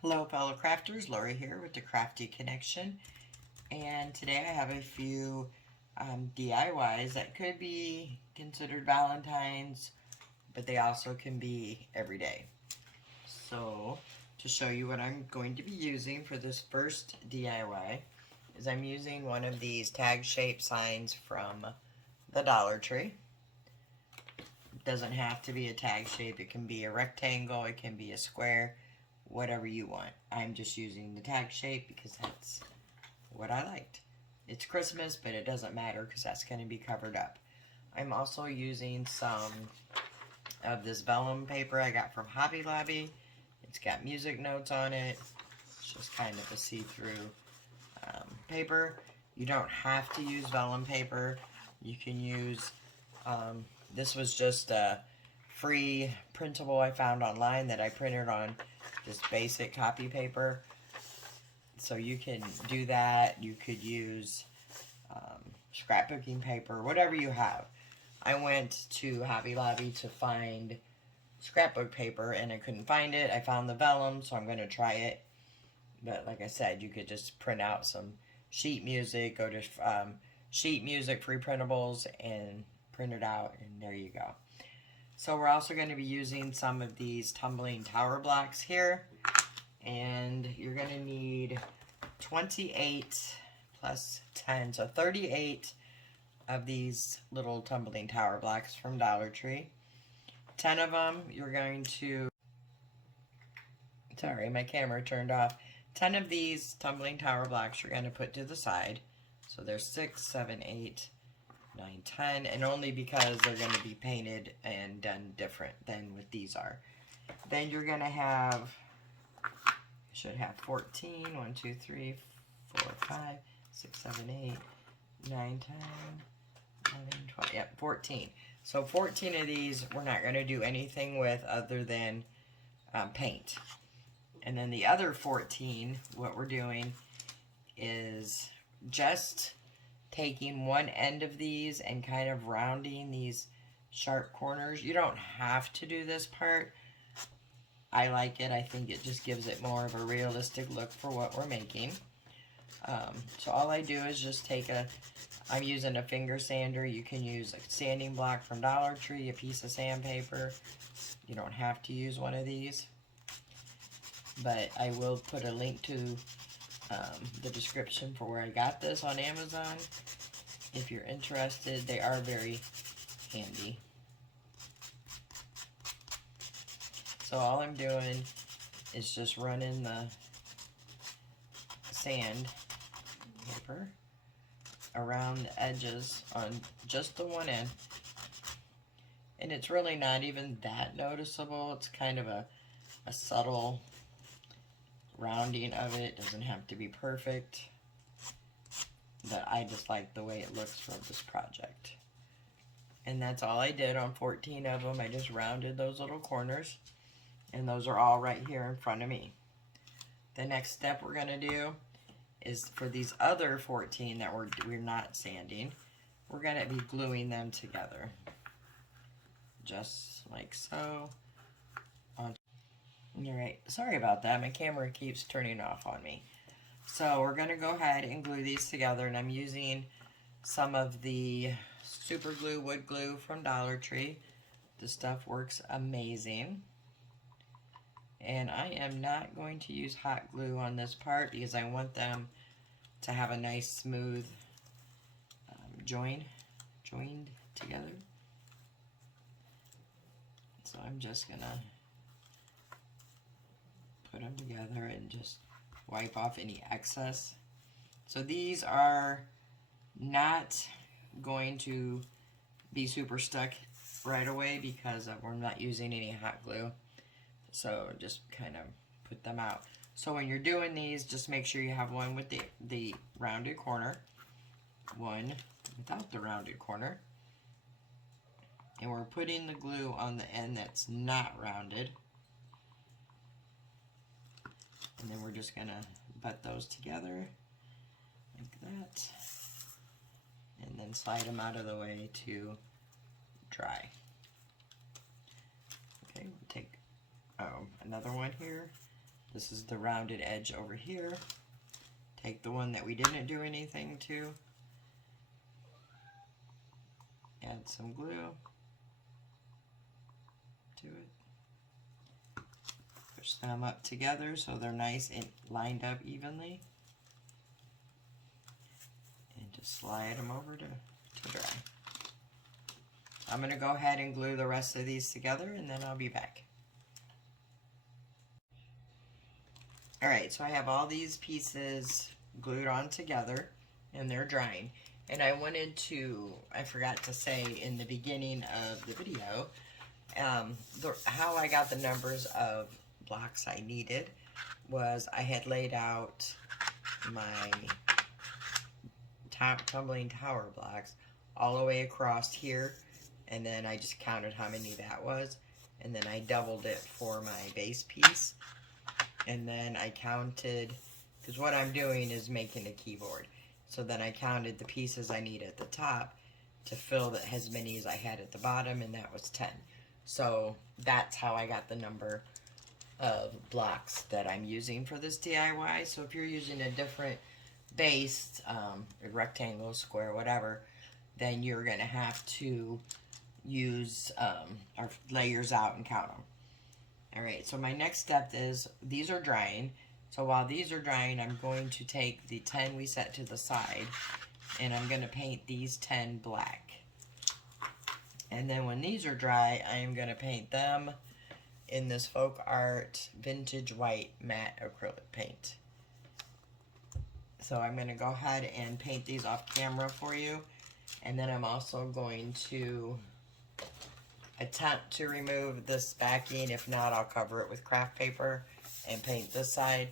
Hello fellow crafters, Lori here with the Crafty Connection, and today I have a few DIYs that could be considered Valentine's, but they also can be everyday. So to show you what I'm going to be using for this first DIY is I'm using one of these tag shape signs from the Dollar Tree. It doesn't have to be a tag shape, it can be a rectangle, it can be a square, whatever you want. I'm just using the tag shape because that's what I liked. It's Christmas, but it doesn't matter because that's going to be covered up. I'm also using some of this vellum paper I got from Hobby Lobby. It's got music notes on it. It's just kind of a see-through paper. You don't have to use vellum paper. You can use, this was just a free printable I found online that I printed on just basic copy paper. So you can do that. You could use scrapbooking paper, whatever you have. I went to Hobby Lobby to find scrapbook paper and I couldn't find it. I found the vellum, so I'm going to try it. But like I said, you could just print out some sheet music, go to sheet music free printables and print it out, and there you go. So we're also going to be using some of these tumbling tower blocks here, and you're going to need 28 plus 10, so 38 of these little tumbling tower blocks from Dollar Tree. 10 of them you're going to, sorry, my camera turned off. 10 of these tumbling tower blocks you're going to put to the side. So there's 6, 7, 8, 9, 10, and only because they're going to be painted and done different than what these are. Then you're going to have, should have 14, 1, 2, 3, 4, 5, 6, 7, 8, 9, 10, 11, 12, yep, 14. So 14 of these we're not going to do anything with other than paint. And then the other 14, what we're doing is just taking one end of these and kind of rounding these sharp corners. You don't have to do this part. I like it. I think it just gives it more of a realistic look for what we're making. So all I do is just take I'm using a finger sander. You can use a sanding block from Dollar Tree, a piece of sandpaper. You don't have to use one of these. But I will put a link to the description for where I got this on Amazon. If you're interested, they are very handy. So all I'm doing is just running the sand paper around the edges on just the one end. And it's really not even that noticeable. It's kind of a subtle rounding of it. Doesn't have to be perfect, but I just like the way it looks for this project. And that's all I did on 14 of them. I just rounded those little corners, and those are all right here in front of me. The next step we're going to do is for these other 14 that we're not sanding, we're going to be gluing them together. Just like so. Alright, sorry about that. My camera keeps turning off on me. So we're going to go ahead and glue these together, and I'm using some of the super glue, wood glue from Dollar Tree. This stuff works amazing. And I am not going to use hot glue on this part because I want them to have a nice smooth joined together. So I'm just going to put them together and just wipe off any excess. So these are not going to be super stuck right away because we're not using any hot glue. So just kind of put them out. So when you're doing these, just make sure you have one with the rounded corner, one without the rounded corner. And we're putting the glue on the end that's not rounded. And then we're just going to butt those together like that. And then slide them out of the way to dry. Okay, we'll take another one here. This is the rounded edge over here. Take the one that we didn't do anything to. Add some glue to it. Push them up together so they're nice and lined up evenly. And just slide them over to dry. I'm going to go ahead and glue the rest of these together and then I'll be back. Alright, so I have all these pieces glued on together and they're drying. And I wanted to, I forgot to say in the beginning of the video, how I got the numbers of blocks I needed was I had laid out my tumbling tower blocks all the way across here, and then I just counted how many that was, and then I doubled it for my base piece, and then I counted, because what I'm doing is making a keyboard, so then I counted the pieces I need at the top to fill as many as I had at the bottom, and that was 10. So that's how I got the number of blocks that I'm using for this DIY. So if you're using a different base, a rectangle, square, whatever, then you're going to have to use our layers out and count them. Alright, so my next step is, these are drying. So while these are drying, I'm going to take the 10 we set to the side, and I'm going to paint these 10 black. And then when these are dry, I am going to paint them in this Folk Art Vintage White Matte Acrylic Paint. So I'm going to go ahead and paint these off camera for you. And then I'm also going to attempt to remove this backing. If not, I'll cover it with craft paper and paint this side.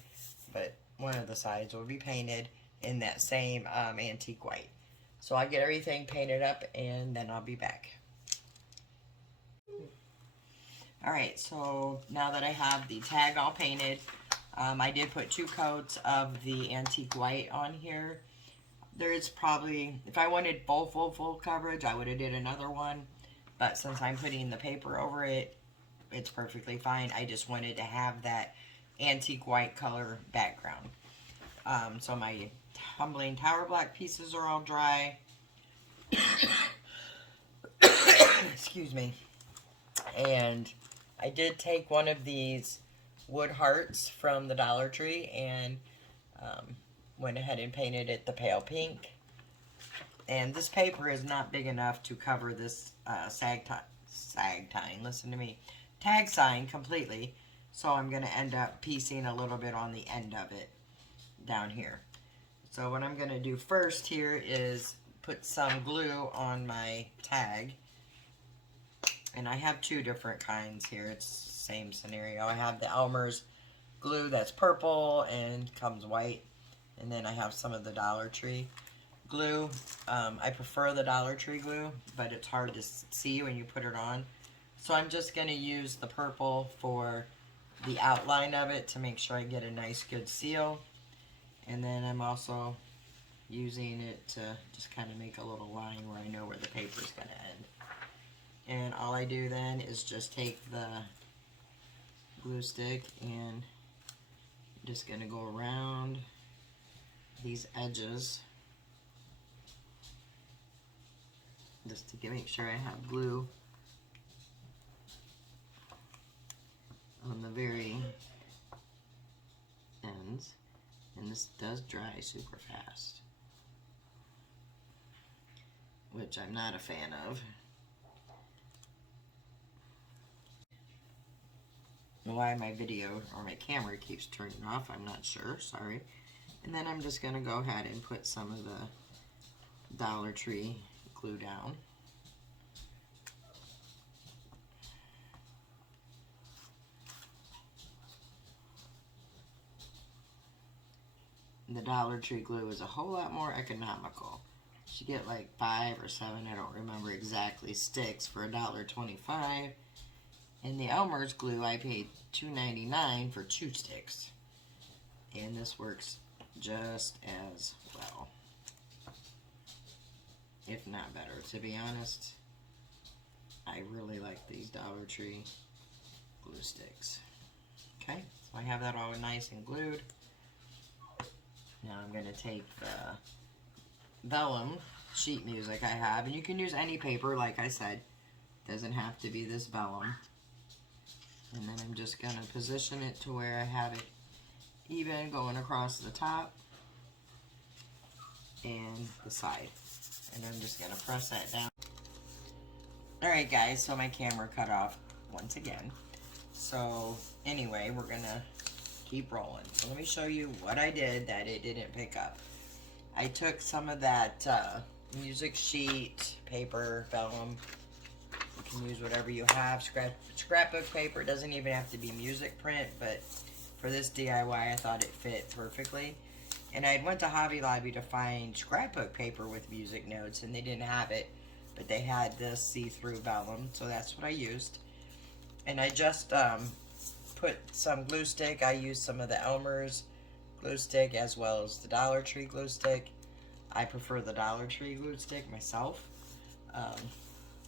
But one of the sides will be painted in that same antique white. So I'll get everything painted up and then I'll be back. Alright, so now that I have the tag all painted, I did put 2 coats of the antique white on here. There is probably, if I wanted full coverage, I would have did another one. But since I'm putting the paper over it, it's perfectly fine. I just wanted to have that antique white color background. So my tumbling tower black pieces are all dry. Excuse me. And I did take one of these wood hearts from the Dollar Tree and went ahead and painted it the pale pink. And this paper is not big enough to cover this tag sign completely. So I'm going to end up piecing a little bit on the end of it down here. So what I'm going to do first here is put some glue on my tag. And I have 2 different kinds here. It's the same scenario. I have the Elmer's glue that's purple and comes white. And then I have some of the Dollar Tree glue. I prefer the Dollar Tree glue, but it's hard to see when you put it on. So I'm just going to use the purple for the outline of it to make sure I get a nice good seal. And then I'm also using it to just kind of make a little line where I know where the paper is going to end. And all I do then is just take the glue stick and I'm just going to go around these edges just to make sure I have glue on the very ends. And this does dry super fast, which I'm not a fan of. Why my video or my camera keeps turning off, I'm not sure, sorry. And then I'm just going to go ahead and put some of the Dollar Tree glue down. The Dollar Tree glue is a whole lot more economical. You get like 5 or 7, I don't remember exactly, sticks for $1.25. And the Elmer's glue, I paid $2.99 for 2 sticks. And this works just as well, if not better, to be honest. I really like these Dollar Tree glue sticks. Okay, so I have that all nice and glued. Now I'm going to take the vellum sheet music I have, and you can use any paper, like I said. It doesn't have to be this vellum. And then I'm just going to position it to where I have it even going across the top and the side. And I'm just going to press that down. Alright guys, so my camera cut off once again. So anyway, we're going to keep rolling. So let me show you what I did that it didn't pick up. I took some of that music sheet, paper, vellum. You can use whatever you have. Scrapbook paper. It doesn't even have to be music print, but for this DIY I thought it fit perfectly. And I went to Hobby Lobby to find scrapbook paper with music notes, and they didn't have it, but they had this see-through vellum, so that's what I used. And I just put some glue stick. I used some of the Elmer's glue stick as well as the Dollar Tree glue stick. I prefer the Dollar Tree glue stick myself. I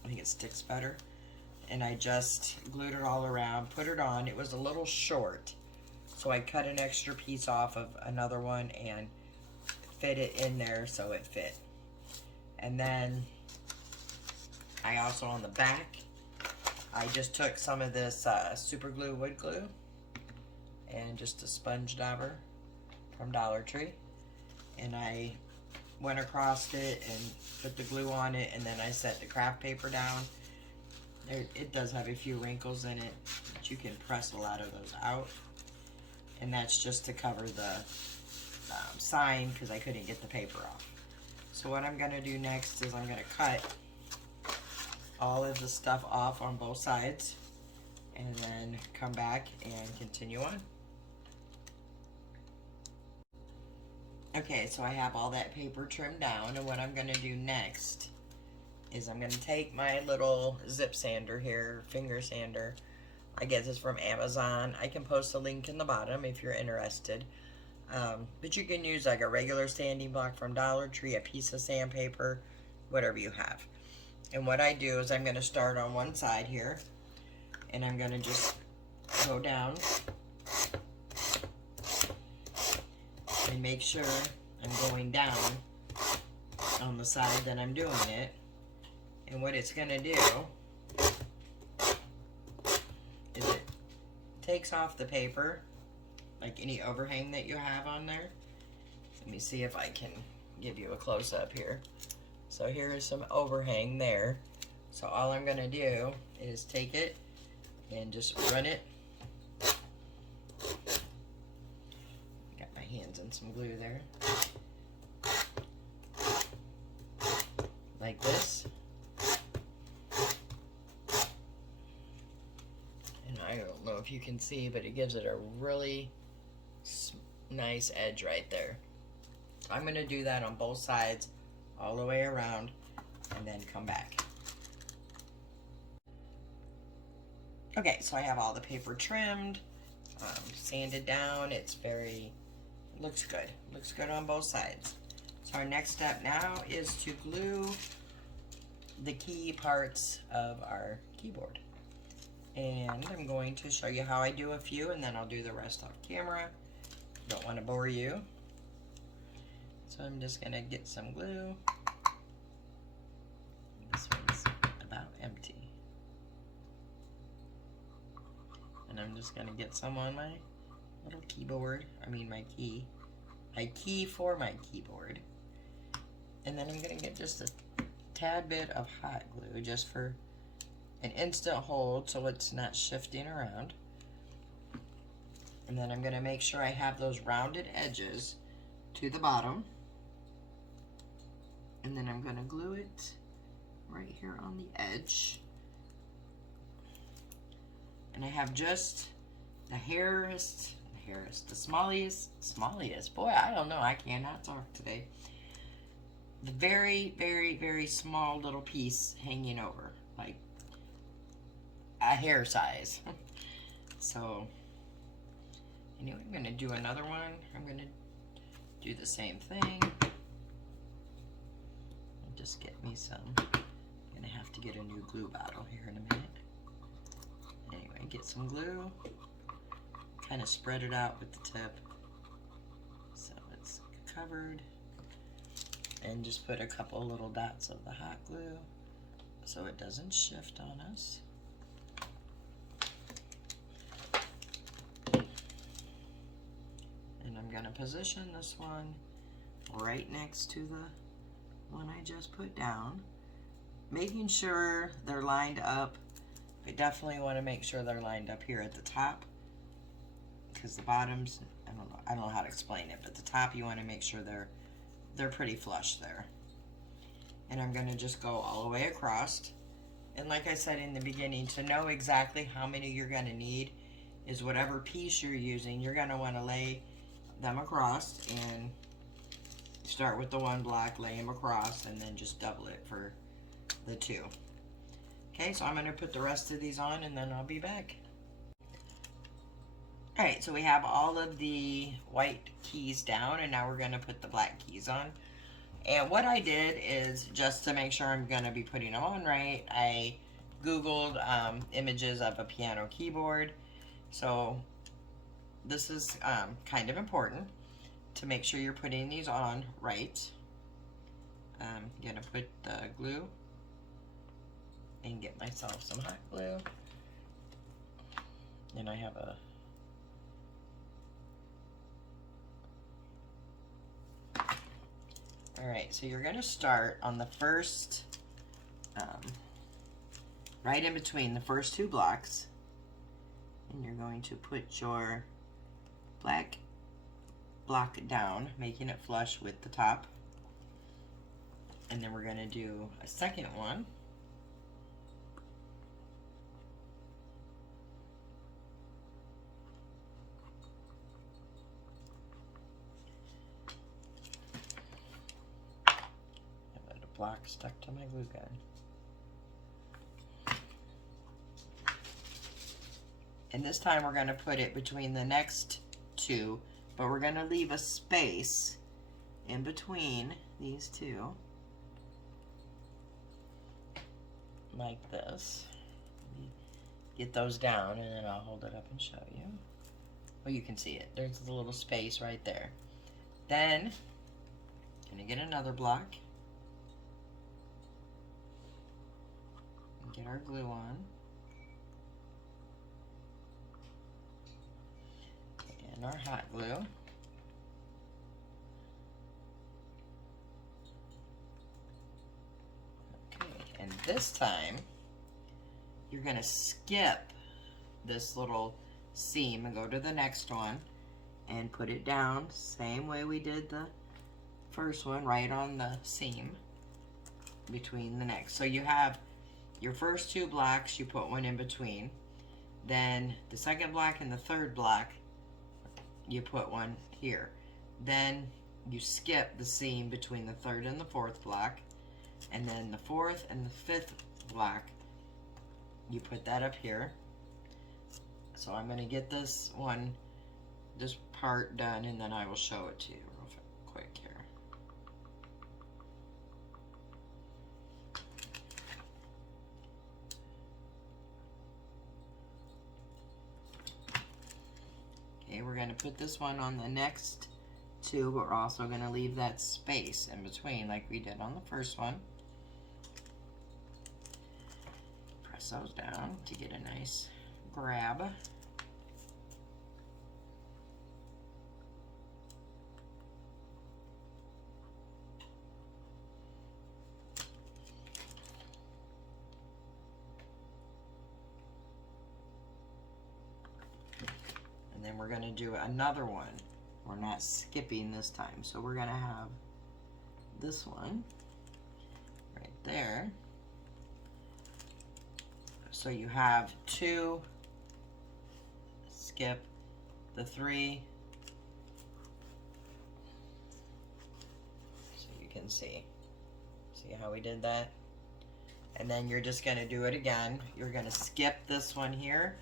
think it sticks better. And I just glued it all around, put it on. It was a little short, so I cut an extra piece off of another one and fit it in there so it fit. And then I also, on the back, I just took some of this super glue wood glue and just a sponge dauber from Dollar Tree, and I went across it and put the glue on it, and then I set the craft paper down. It does have a few wrinkles in it, but you can press a lot of those out. And that's just to cover the sign, because I couldn't get the paper off. So what I'm going to do next is I'm going to cut all of the stuff off on both sides, and then come back and continue on. Okay, so I have all that paper trimmed down, and what I'm going to do next is I'm going to take my little zip sander here, finger sander. I get this from Amazon. I can post a link in the bottom if you're interested. But you can use like a regular sanding block from Dollar Tree, a piece of sandpaper, whatever you have. And what I do is I'm going to start on one side here, and I'm going to just go down and make sure I'm going down on the side that I'm doing it. And what it's going to do is it takes off the paper, like any overhang that you have on there. Let me see if I can give you a close-up here. So here is some overhang there. So all I'm going to do is take it and just run it. Got my hands in some glue there. Like this. And I don't know if you can see, but it gives it a really nice edge right there. I'm going to do that on both sides, all the way around, and then come back. Okay, so I have all the paper trimmed, sanded down. It looks good. Looks good on both sides. So our next step now is to glue the key parts of our keyboard. And I'm going to show you how I do a few, and then I'll do the rest off camera. Don't want to bore you. So I'm just going to get some glue. This one's about empty. And I'm just going to get some on my little keyboard. My key for my keyboard. And then I'm going to get just a tad bit of hot glue just for an instant hold so it's not shifting around. And then I'm going to make sure I have those rounded edges to the bottom. And then I'm going to glue it right here on the edge. And I have just the smallest, boy, I don't know, I cannot talk today. The very, very, very small little piece hanging over, like a hair size. So, anyway, I'm going to do another one. I'm going to do the same thing. Just get me some. I'm going to have to get a new glue bottle here in a minute. Anyway, get some glue. kind of spread it out with the tip so it's covered, and just put a couple little dots of the hot glue so it doesn't shift on us. And I'm going to position this one right next to the one I just put down, making sure they're lined up. I definitely want to make sure they're lined up here at the top, because the bottoms, I don't know how to explain it, but the top you want to make sure they're pretty flush there. And I'm going to just go all the way across. And like I said in the beginning, to know exactly how many you're going to need is whatever piece you're using, you're going to want to lay them across, and start with the one block, lay them across, and then just double it for the two. Okay, so I'm going to put the rest of these on and then I'll be back. Alright, so we have all of the white keys down, and now we're going to put the black keys on. And what I did is, just to make sure I'm going to be putting them on right, I Googled images of a piano keyboard. So this is kind of important to make sure you're putting these on right. I'm going to put the glue and get myself some hot glue. And I have a alright, so you're going to start on the first, right in between the first two blocks, and you're going to put your black block down, making it flush with the top. And then we're going to do a second one. Block stuck to my glue gun. And this time we're going to put it between the next two, but we're going to leave a space in between these two, like this. Get those down, and then I'll hold it up and show you. Well, you can see it. There's the little space right there. Then, going to get another block. Get our glue on. And our hot glue. Okay, and this time you're going to skip this little seam and go to the next one and put it down same way we did the first one, right on the seam between the next. So you have your first two blocks, you put one in between. Then the second block and the third block, you put one here. Then you skip the seam between the third and the fourth block. And then the fourth and the fifth block, you put that up here. So I'm going to get this part done, and then I will show it to you real quick here. Okay, we're going to put this one on the next two, but we're also going to leave that space in between like we did on the first one. Press those down to get a nice grab. And then we're going to do another one. We're not skipping this time. So we're going to have this one right there. So you have two, skip the three, so you can see how we did that. And then you're just going to do it again. You're going to skip this one here.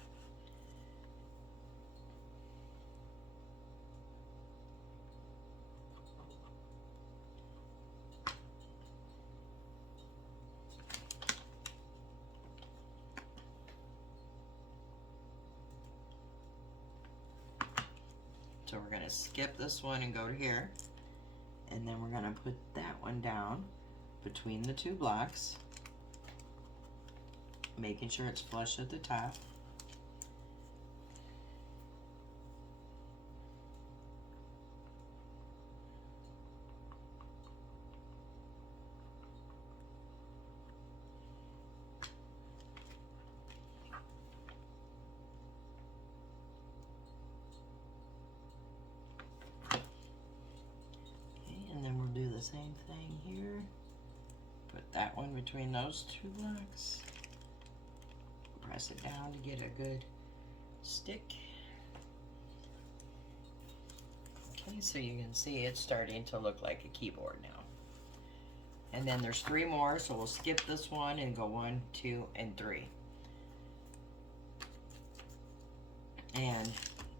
So we're gonna skip this one and go to here. And then we're gonna put that one down between the two blocks, making sure it's flush at the top. The same thing here. Put that one between those two blocks. Press it down to get a good stick. Okay, so you can see it's starting to look like a keyboard now. And then there's 3 more, so we'll skip this one and go 1, 2, and 3. And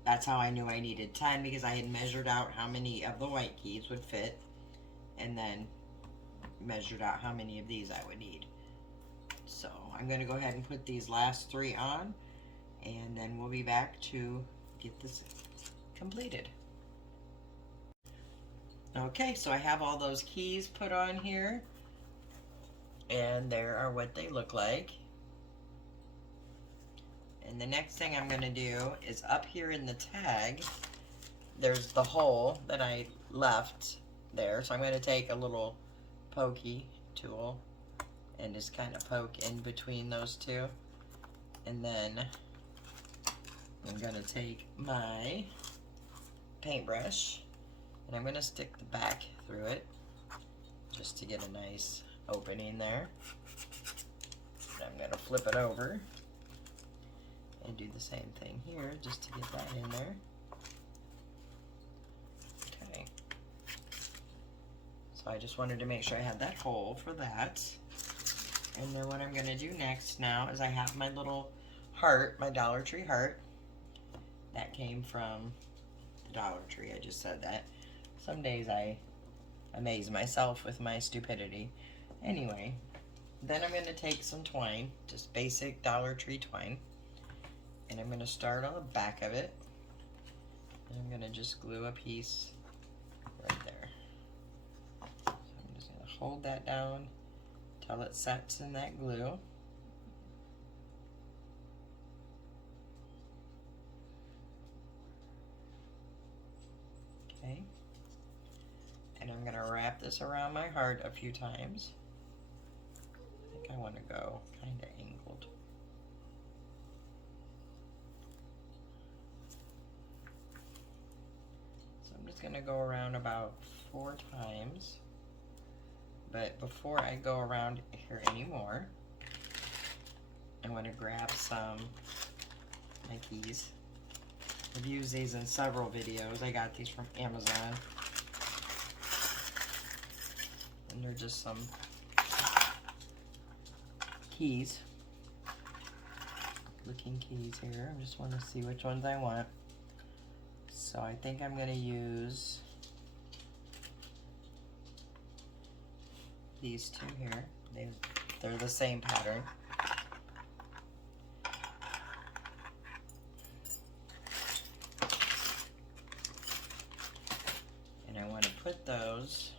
that's how I knew I needed 10, because I had measured out how many of the white keys would fit, and then measured out how many of these I would need. So I'm going to go ahead and put these last 3 on, and then we'll be back to get this completed. Okay, so I have all those keys put on here, and there are what they look like. And the next thing I'm going to do is up here in the tag, there's the hole that I left there. So I'm going to take a little pokey tool and just kind of poke in between those two. And then I'm going to take my paintbrush and I'm going to stick the back through it just to get a nice opening there. And I'm going to flip it over and do the same thing here just to get that in there. Okay. So I just wanted to make sure I had that hole for that. And then what I'm going to do next now is I have my little heart, my Dollar Tree heart. That came from the Dollar Tree. I just said that. Some days I amaze myself with my stupidity. Anyway, then I'm going to take some twine, just basic Dollar Tree twine. And I'm going to start on the back of it. And I'm going to just glue a piece right there. So I'm just going to hold that down till it sets in that glue. Okay. And I'm going to wrap this around my heart a few times. I think I want to go kind of angled. I'm just going to go around about 4 times, but before I go around here anymore, I want to grab some my keys. I've used these in several videos. I got these from Amazon, and they're just some keys, looking keys here. I just want to see which ones I want. So I think I'm going to use these 2 here. They're the same pattern. And I want to put those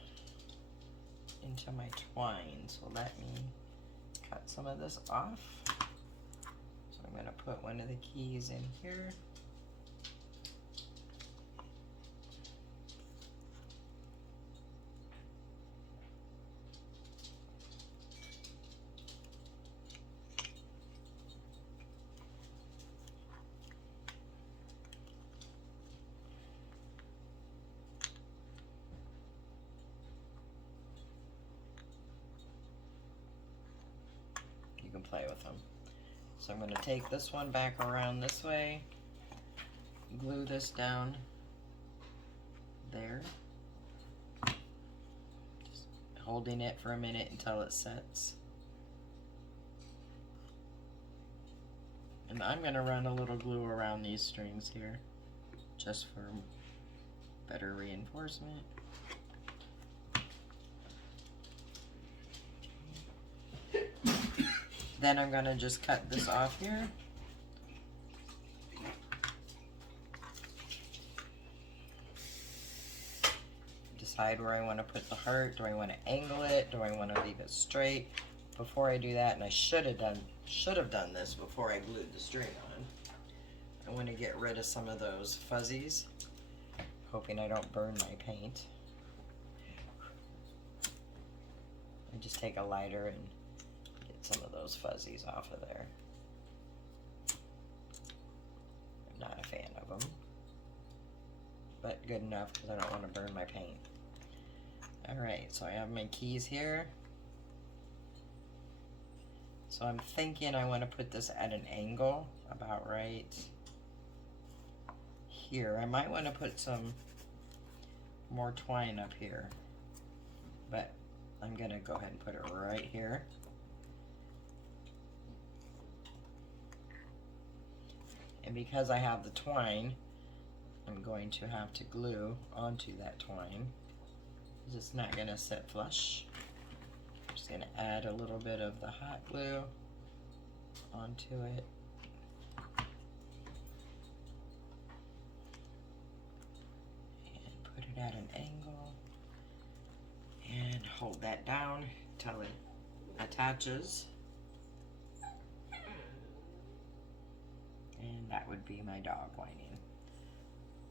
into my twine. So let me cut some of this off. So I'm going to put one of the keys in here. You can play with them. So I'm going to take this one back around this way, glue this down there, just holding it for a minute until it sets. And I'm going to run a little glue around these strings here just for better reinforcement. Then I'm going to just cut this off here. decide where I want to put the heart. Do I want to angle it? Do I want to leave it straight? Before I do that, and I should have done this before I glued the string on, I want to get rid of some of those fuzzies, hoping I don't burn my paint. I just take a lighter and get some of those fuzzies off of there. I'm not a fan of them, but good enough because I don't want to burn my paint. Alright, so I have my keys here. So I'm thinking I want to put this at an angle, about right here. I might want to put some more twine up here, but I'm going to go ahead and put it right here. And because I have the twine, I'm going to have to glue onto that twine, because it's not going to sit flush. I'm just going to add a little bit of the hot glue onto it. And put it at an angle. And hold that down until it attaches. And that would be my dog whining.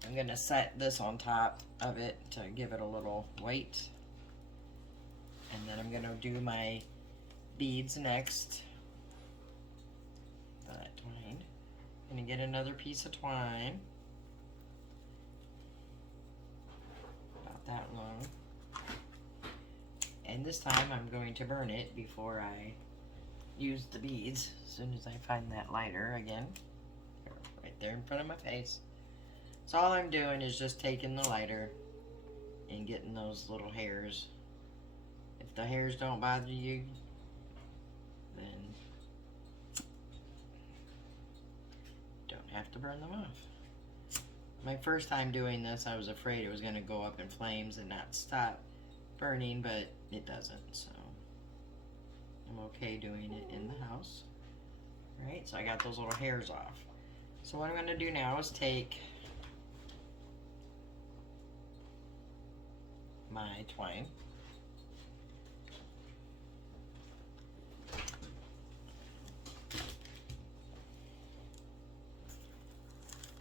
I'm going to set this on top of it to give it a little weight. And then I'm going to do my beads next. That twine. I'm going to get another piece of twine. About that long. And this time I'm going to burn it before I use the beads. As soon as I find that lighter again. Right there in front of my face. So all I'm doing is just taking the lighter and getting those little hairs. If the hairs don't bother you, then don't have to burn them off. My first time doing this, I was afraid it was going to go up in flames and not stop burning, but it doesn't, so I'm okay doing it in the house. Alright, so I got those little hairs off. So what I'm going to do now is take my twine,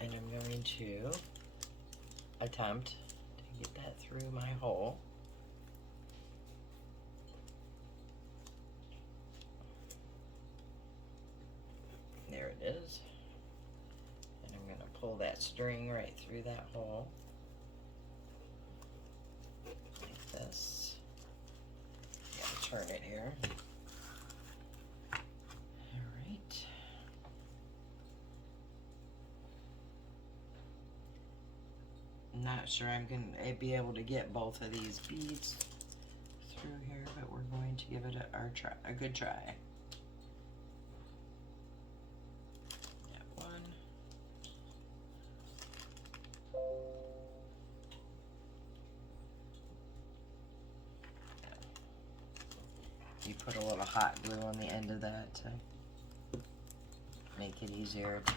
and I'm going to attempt to get that through my hole. There it is. And I'm going to pull that string right through that hole. Like this. Gotta turn it here. Alright. I'm not sure I'm going to be able to get both of these beads through here, but we're going to give it a good try. You put a little hot glue on the end of that to make it easier to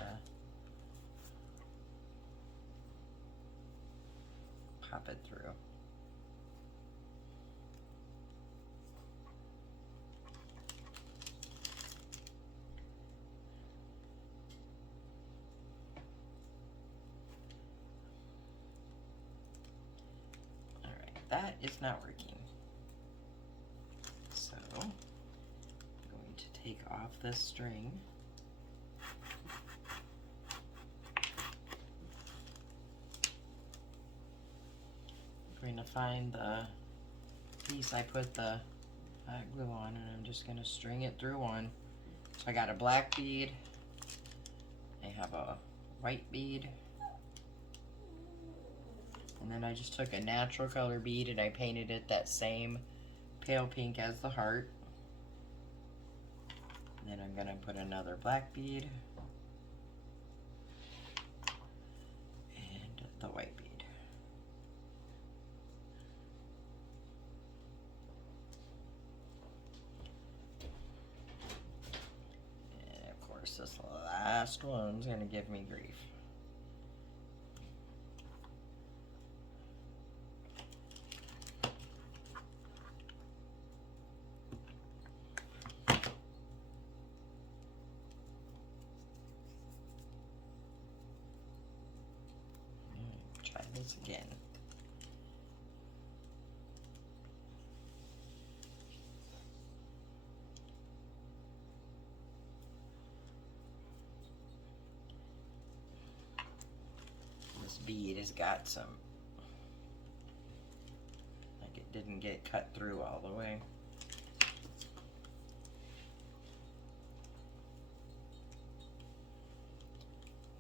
pop it through. Alright, that is not working. I'm going to take off this string. I'm going to find the piece I put the hot glue on, and I'm just going to string it through one. So I got a black bead, I have a white bead, and then I just took a natural color bead and I painted it that same pale pink as the heart. And then I'm going to put another black bead and the white bead. And of course this last one's going to give me grief. this again. This bead has got some, like it didn't get cut through all the way.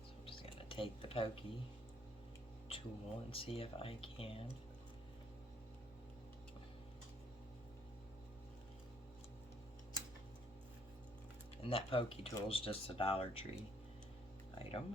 So I'm just gonna take the pokey tool and see if I can. And that pokey tool is just a Dollar Tree item.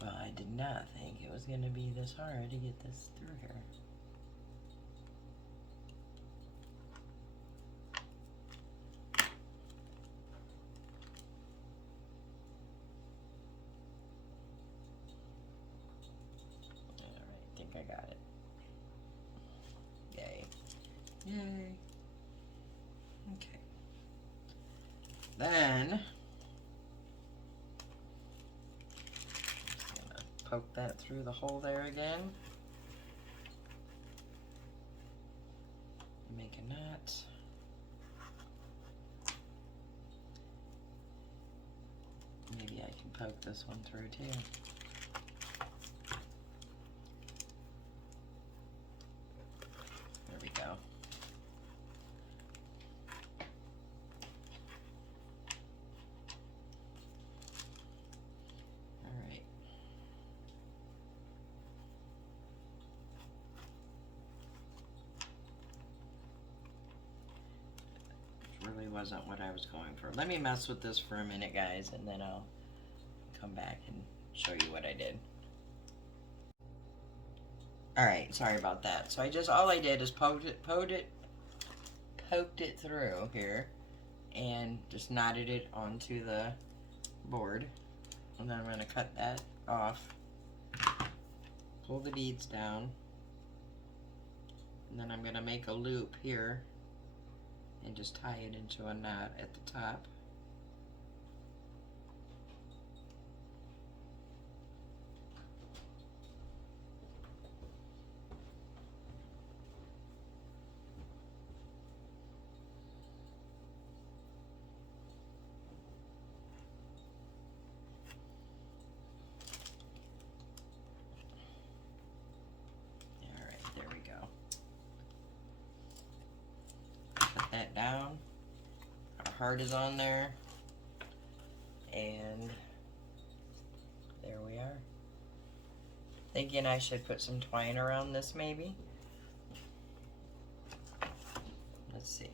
Well, I did not think it was going to be this hard to get this through here. I think I got it. Yay. Yay. Okay. Then, just gonna poke that through the hole there again. Make a knot. Maybe I can poke this one through too. There we go. All right. Which really wasn't what I was going for. Let me mess with this for a minute, guys, and then I'll come back and show you what I did. Alright, sorry about that. So all I did is poked it through here and just knotted it onto the board. And then I'm going to cut that off, pull the beads down, and then I'm going to make a loop here and just tie it into a knot at the top. That down. Our heart is on there, and there we are. Thinking I should put some twine around this maybe. Let's see.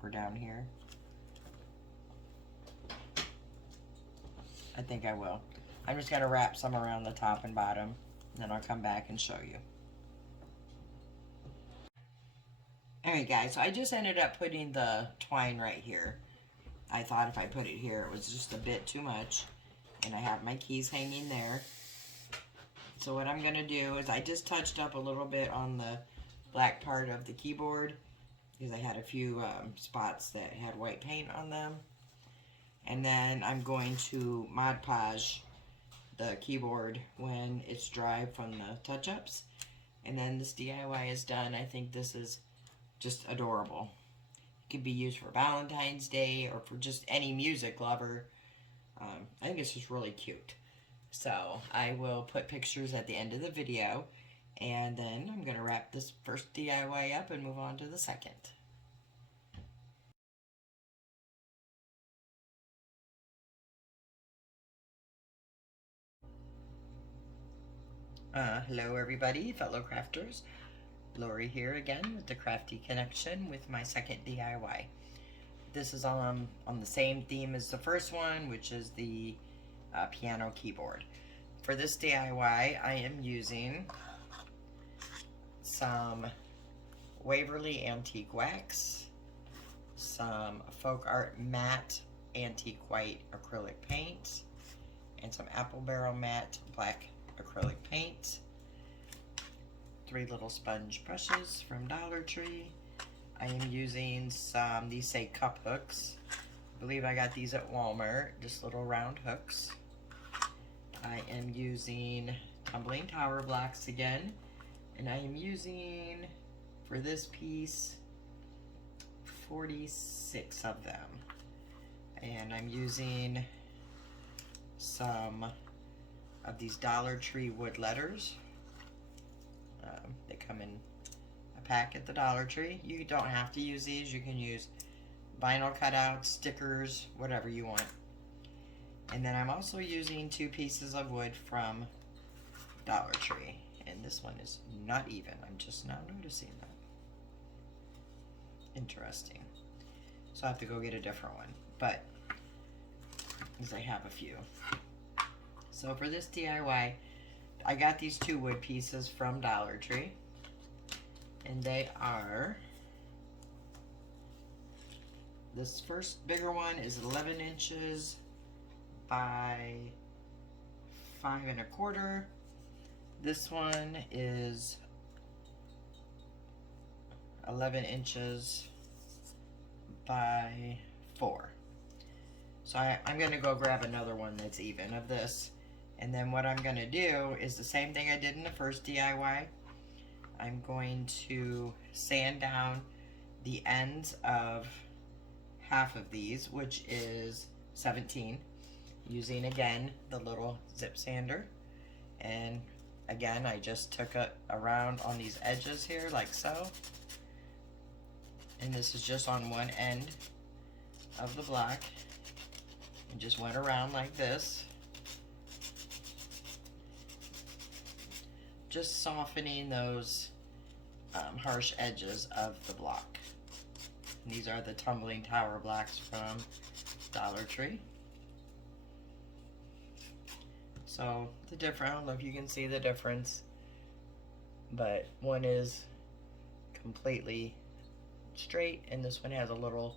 We're down here. I think I will. I'm just gonna wrap some around the top and bottom, and then I'll come back and show you. Alright guys, so I just ended up putting the twine right here. I thought if I put it here, it was just a bit too much. And I have my keys hanging there. So what I'm going to do is I just touched up a little bit on the black part of the keyboard, because I had a few spots that had white paint on them. And then I'm going to Mod Podge the keyboard when it's dry from the touch-ups. And then this DIY is done. I think this is just adorable. It could be used for Valentine's Day or for just any music lover. I think it's just really cute. So I will put pictures at the end of the video, and then I'm going to wrap this first DIY up and move on to the second. Hello everybody, fellow crafters. Lori here again with the Crafty Connection with my second DIY. This is on the same theme as the first one, which is the piano keyboard. For this DIY, I am using some Waverly Antique Wax, some Folk Art Matte Antique White Acrylic Paint, and some Apple Barrel Matte Black Acrylic Paint. 3 little sponge brushes from Dollar Tree. I am using some, these say cup hooks. I believe I got these at Walmart, just little round hooks. I am using tumbling tower blocks again, and I am using, for this piece, 46 of them. And I'm using some of these Dollar Tree wood letters. They come in a pack at the Dollar Tree. You don't have to use these. You can use vinyl cutouts, stickers, whatever you want. And then I'm also using 2 pieces of wood from Dollar Tree. And this one is not even. I'm just now noticing that. Interesting. So I have to go get a different one. But, because I have a few. So for this DIY, I got these 2 wood pieces from Dollar Tree. And they are, this first bigger one is 11 inches by 5 1/4. This one is 11 inches by 4. So I'm going to go grab another one that's even of this. And then what I'm going to do is the same thing I did in the first DIY. I'm going to sand down the ends of half of these, which is 17, using again the little zip sander. And again, I just took it around on these edges here like so. And this is just on one end of the block. And just went around like this. Just softening those harsh edges of the block. And these are the tumbling tower blocks from Dollar Tree. So the difference, I don't know if you can see the difference, but one is completely straight and this one has a little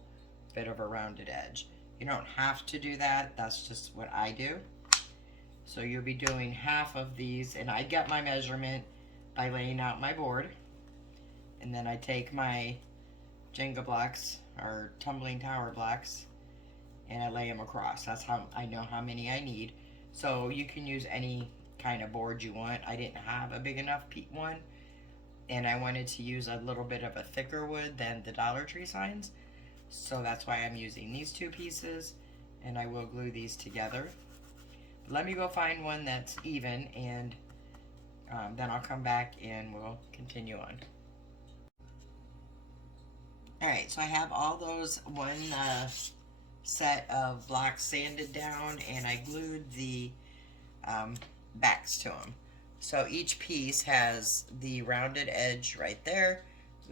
bit of a rounded edge. You don't have to do that, that's just what I do. So you'll be doing half of these, and I get my measurement by laying out my board. And then I take my Jenga blocks, or tumbling tower blocks, and I lay them across. That's how I know how many I need. So you can use any kind of board you want. I didn't have a big enough one, and I wanted to use a little bit of a thicker wood than the Dollar Tree signs. So that's why I'm using these 2 pieces, and I will glue these together. Let me go find one that's even, and then I'll come back and we'll continue on. Alright, so I have all those one set of blocks sanded down, and I glued the backs to them. So each piece has the rounded edge right there,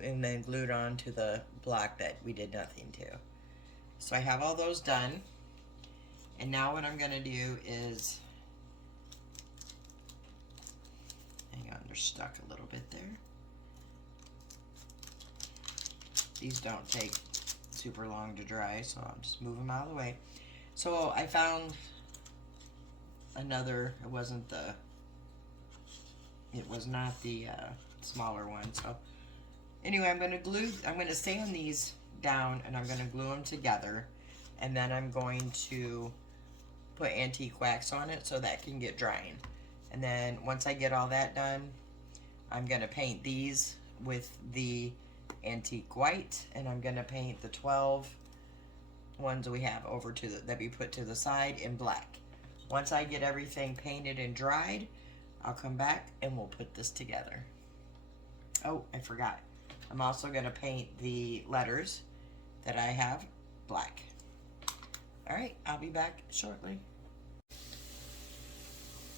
and then glued onto the block that we did nothing to. So I have all those done. And now what I'm going to do is, hang on, they're stuck a little bit there. These don't take super long to dry, so I'll just move them out of the way. So I found another, it was not the smaller one. So anyway, I'm going to sand these down and I'm going to glue them together. And then I'm going to put antique wax on it so that can get drying. And then once I get all that done, I'm going to paint these with the antique white, and I'm going to paint the 12 ones we have over to that we put to the side in black. Once I get everything painted and dried, I'll come back and we'll put this together. Oh, I forgot. I'm also going to paint the letters that I have black. Alright, I'll be back shortly.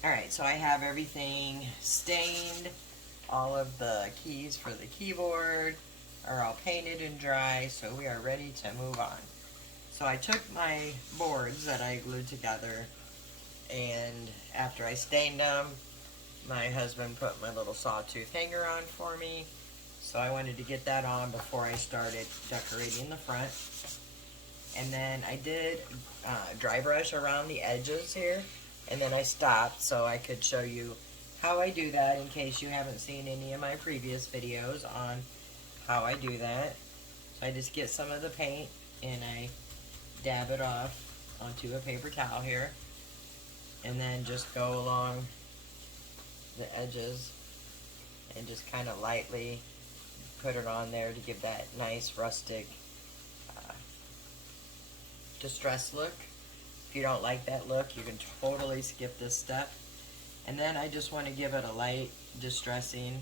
Alright, so I have everything stained. All of the keys for the keyboard are all painted and dry, so we are ready to move on. So I took my boards that I glued together, and after I stained them, my husband put my little sawtooth hanger on for me. So I wanted to get that on before I started decorating the front. And then I did dry brush around the edges here, and then I stopped so I could show you how I do that, in case you haven't seen any of my previous videos on how I do that. So I just get some of the paint and I dab it off onto a paper towel here, and then just go along the edges and just kind of lightly put it on there to give that nice rustic distressed look. If you don't like that look, you can totally skip this step. And then I just want to give it a light distressing.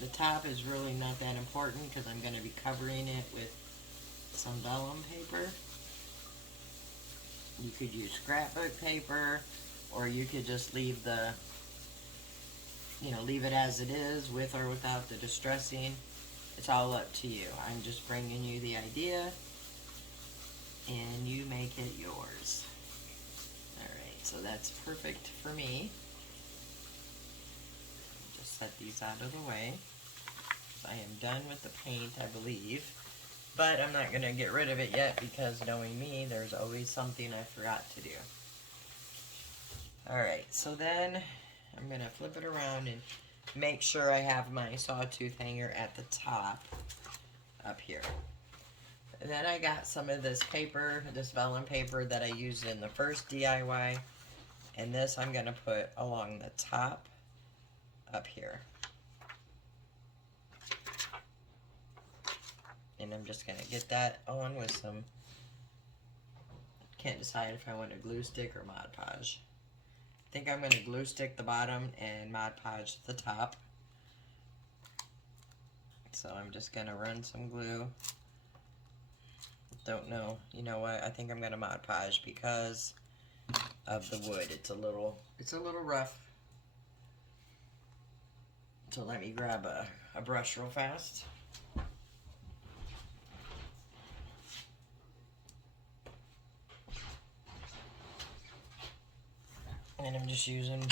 The top is really not that important because I'm going to be covering it with some vellum paper. You could use scrapbook paper, or you could just leave the, leave it as it is with or without the distressing. It's all up to you. I'm just bringing you the idea and you make it yours. Alright, so that's perfect for me. Just set these out of the way. I am done with the paint, I believe. But I'm not going to get rid of it yet because, knowing me, there's always something I forgot to do. Alright, so then I'm going to flip it around and make sure I have my sawtooth hanger at the top up here. And then I got some of this paper, this vellum paper that I used in the first DIY. And this I'm going to put along the top up here. And I'm just going to get that on with some, can't decide if I want a glue stick or Mod Podge. I think I'm going to glue stick the bottom and Mod Podge the top. So I'm just going to run some glue. Don't know, you know what, I think I'm going to Mod Podge because of the wood. It's a little rough. So let me grab a brush real fast. And I'm just using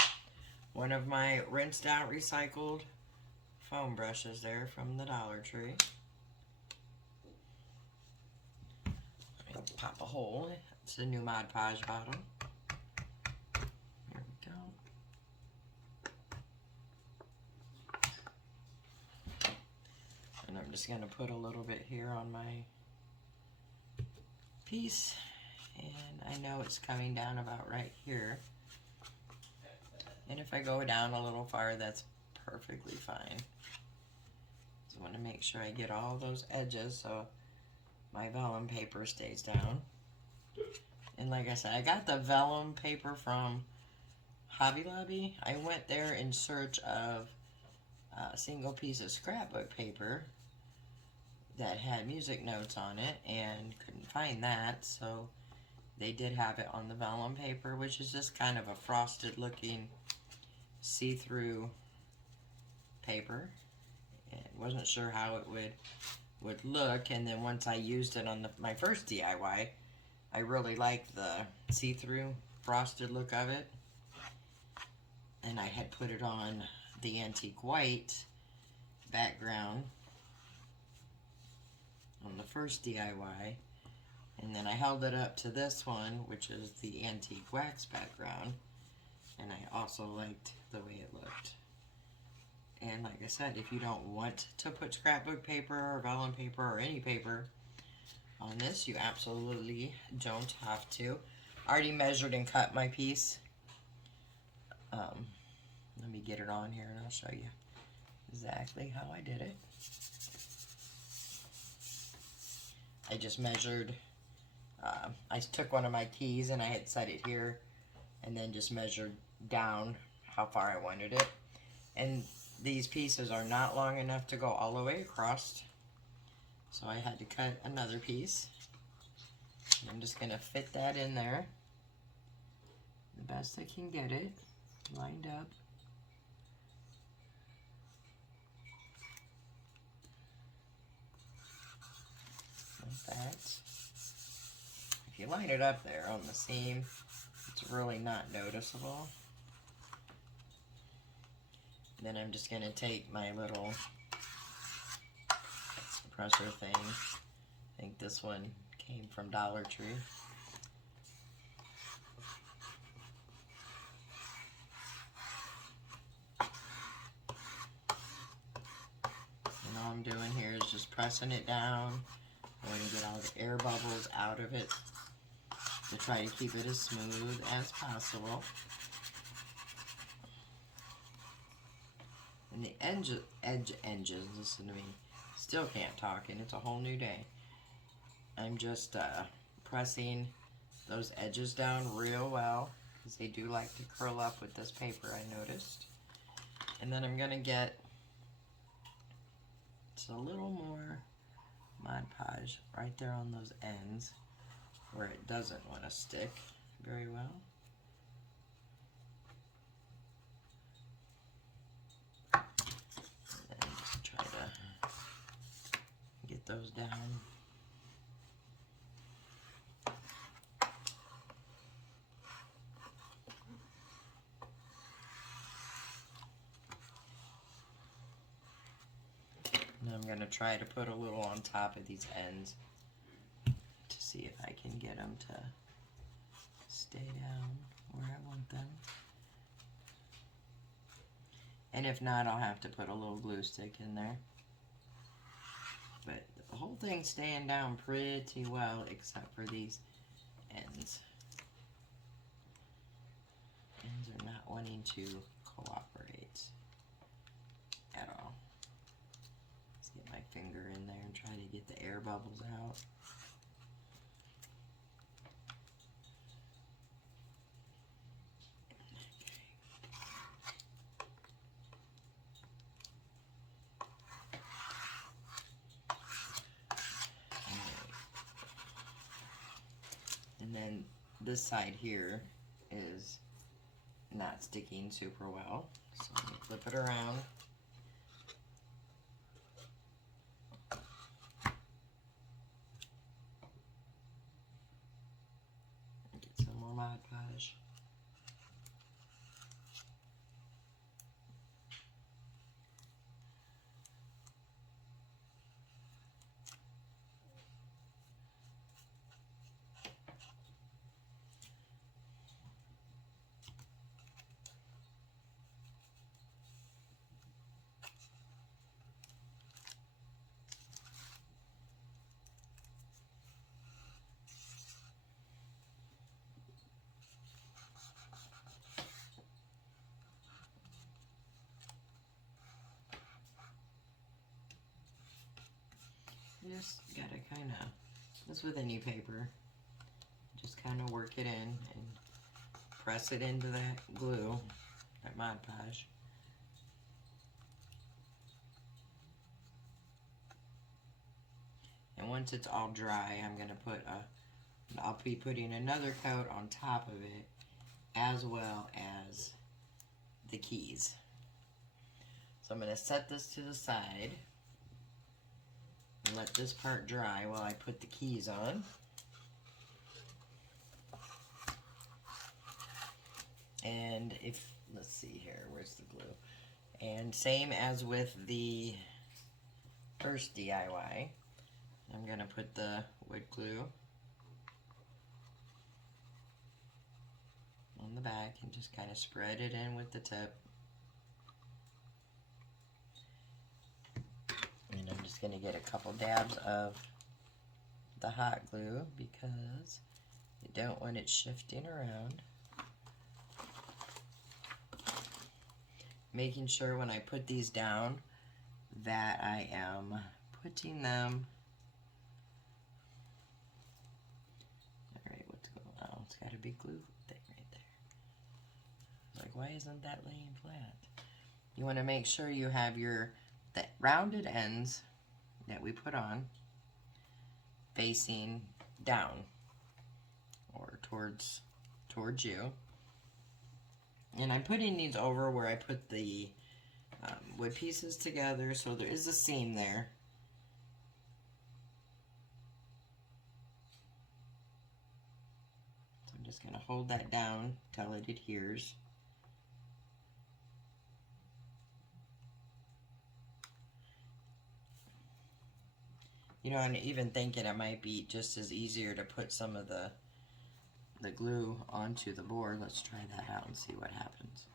one of my rinsed out recycled foam brushes there from the Dollar Tree. Let me pop a hole. It's a new Mod Podge bottle. There we go. And I'm just going to put a little bit here on my piece. And I know it's coming down about right here. And if I go down a little far, that's perfectly fine. So I want to make sure I get all those edges so my vellum paper stays down. And like I said, I got the vellum paper from Hobby Lobby. I went there in search of a single piece of scrapbook paper that had music notes on it and couldn't find that. So they did have it on the vellum paper, which is just kind of a frosted looking see-through paper. And wasn't sure how it would look, and then once I used it on my first DIY, I really liked the see-through frosted look of it. And I had put it on the antique white background on the first DIY, and then I held it up to this one, which is the antique wax background, and I also liked the way it looked. And like I said, if you don't want to put scrapbook paper or vellum paper or any paper on this, you absolutely don't have to. I already measured and cut my piece. Let me get it on here and I'll show you exactly how I did it. I just measured, I took one of my keys and I had set it here and then just measured down how far I wanted it. And these pieces are not long enough to go all the way across, so I had to cut another piece. I'm just going to fit that in there the best I can get it lined up. Like that. If you line it up there on the seam, it's really not noticeable. Then I'm just going to take my little presser thing. I think this one came from Dollar Tree. I'm doing here is just pressing it down. I want to get all the air bubbles out of it to try to keep it as smooth as possible. And the edges, listen to me, still can't talk, and it's a whole new day. I'm just pressing those edges down real well, because they do like to curl up with this paper, I noticed. And then I'm going to get just a little more Mod Podge right there on those ends where it doesn't want to stick very well. And then just try to get those down. And I'm going to try to put a little on top of these ends to see if I can get them to stay down where I want them. And if not, I'll have to put a little glue stick in there. But the whole thing's staying down pretty well, except for these ends. Ends are not wanting to cooperate at all. Let's get my finger in there and try to get the air bubbles out. And then this side here is not sticking super well, so I'm going to flip it around. Get some more Mod Podge. You just gotta kind of, this with any paper, just kind of work it in and press it into that glue, that Mod Podge. And once it's all dry, I'm gonna put I'll be putting another coat on top of it, as well as the keys. So I'm gonna set this to the side. Let this part dry while I put the keys on. And let's see here, where's the glue? And same as with the first DIY, I'm gonna put the wood glue on the back and just kind of spread it in with the tip. And I'm just going to get a couple dabs of the hot glue because you don't want it shifting around. Making sure when I put these down that I am putting them. Alright, what's going on? It's got a big glue thing right there. Like, why isn't that laying flat? You want to make sure you have the rounded ends that we put on facing down or towards you. And I'm putting these over where I put the wood pieces together, so there is a seam there. So I'm just going to hold that down till it adheres. You know, I'm even thinking it might be just as easier to put some of the glue onto the board. Let's try that out and see what happens.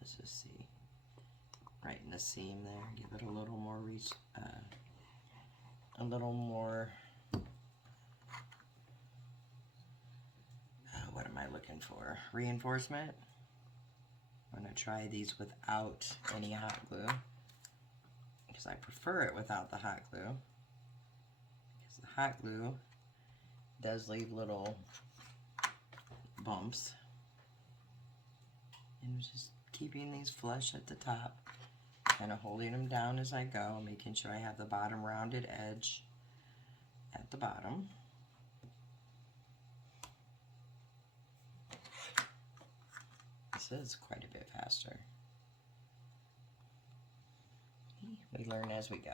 Let's just see. right in the seam there. Give it a little more what am I looking for? Reinforcement. I'm going to try these without any hot glue because I prefer it without the hot glue, because the hot glue does leave little bumps. And just keeping these flush at the top, kind of holding them down as I go, making sure I have the bottom rounded edge at the bottom. This is quite a bit faster. We learn as we go.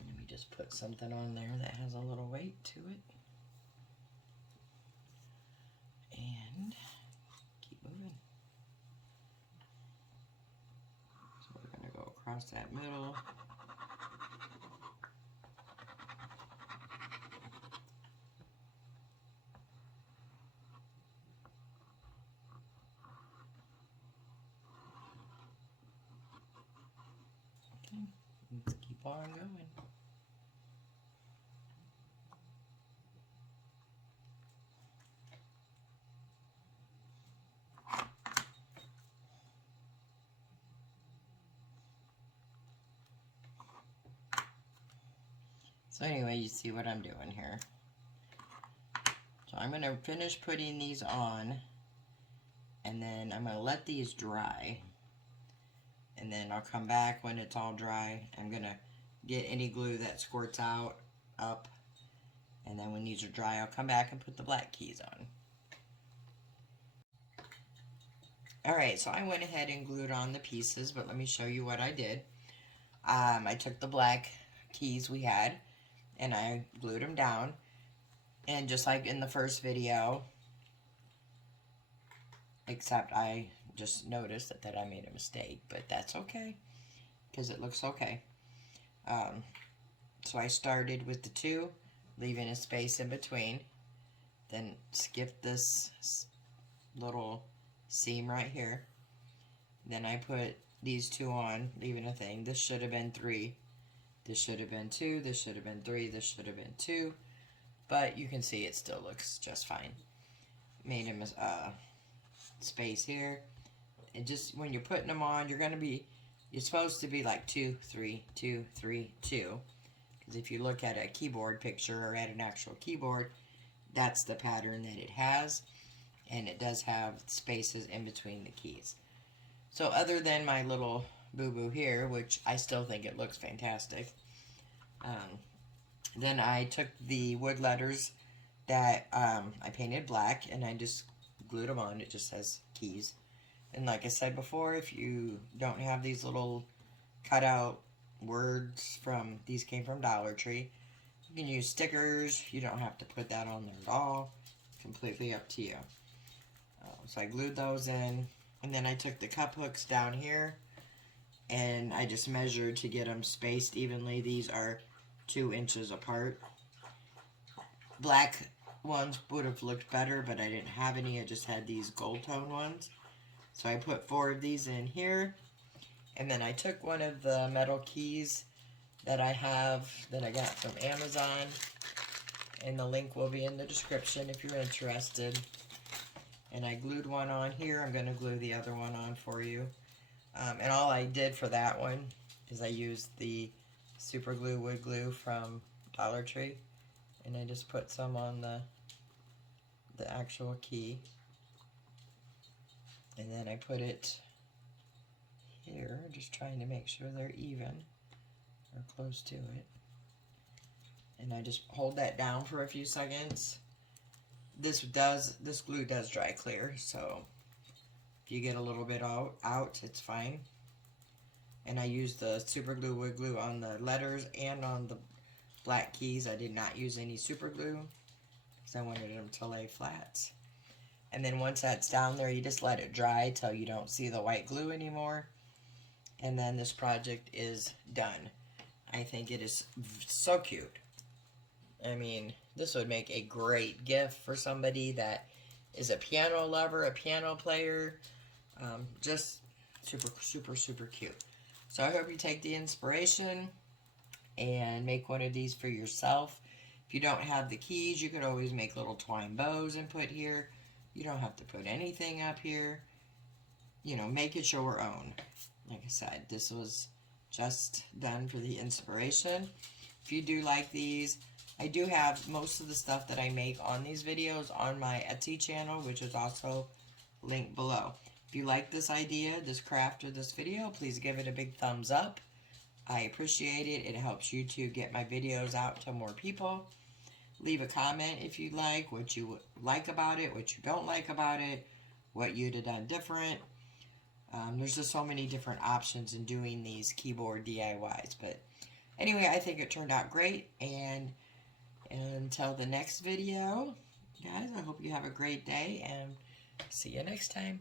Let me just put something on there that has a little weight to it. And keep moving. So we're going to go across that middle. Okay, let's keep on going. So anyway, you see what I'm doing here. So I'm going to finish putting these on, and then I'm going to let these dry. And then I'll come back when it's all dry. I'm going to get any glue that squirts out, up. And then when these are dry, I'll come back and put the black keys on. Alright, so I went ahead and glued on the pieces, but let me show you what I did. I took the black keys we had, and I glued them down. And just like in the first video, except I just noticed that I made a mistake, but that's okay, because it looks okay. So I started with the 2, leaving a space in between, then skipped this little seam right here. Then I put these 2 on, leaving a thing. This should have been 3. This should have been 2. This should have been 3. This should have been 2. But you can see it still looks just fine. Made him a space here. And just when you're putting them on, you're supposed to be like 2, 3, 2, 3, 2. Because if you look at a keyboard picture or at an actual keyboard, that's the pattern that it has. And it does have spaces in between the keys. So other than my little boo-boo here, which I still think it looks fantastic, then I took the wood letters that I painted black, and I just glued them on. It just says keys. And like I said before, if you don't have these little cutout words these came from Dollar Tree, you can use stickers. You don't have to put that on there at all. Completely up to you. So I glued those in, and then I took the cup hooks down here, and I just measured to get them spaced evenly. These are 2 inches apart. Black ones would have looked better, but I didn't have any. I just had these gold tone ones. So I put 4 of these in here, and then I took one of the metal keys that I have that I got from Amazon, and the link will be in the description if you're interested. And I glued one on here. I'm going to glue the other one on for you. And all I did for that one is I used the super glue wood glue from Dollar Tree, and I just put some on the actual key, and then I put it here, just trying to make sure they're even or close to it, and I just hold that down for a few seconds. This glue does dry clear, so if you get a little bit out, it's fine. And I used the super glue wood glue on the letters and on the black keys. I did not use any super glue because I wanted them to lay flat. And then once that's down there, you just let it dry till you don't see the white glue anymore. And then this project is done. I think it is so cute. I mean, this would make a great gift for somebody that is a piano lover, a piano player. Just super, super, super cute. So I hope you take the inspiration and make one of these for yourself. If you don't have the keys, you could always make little twine bows and put here. You don't have to put anything up here. You know, make it your own. Like I said, this was just done for the inspiration. If you do like these, I do have most of the stuff that I make on these videos on my Etsy channel, which is also linked below. If you like this idea, this craft, or this video, please give it a big thumbs up. I appreciate it. It helps YouTube get my videos out to more people. Leave a comment if you like, what you like about it, what you don't like about it, what you'd have done different. There's just so many different options in doing these keyboard DIYs. But anyway, I think it turned out great. And until the next video, guys, I hope you have a great day and see you next time.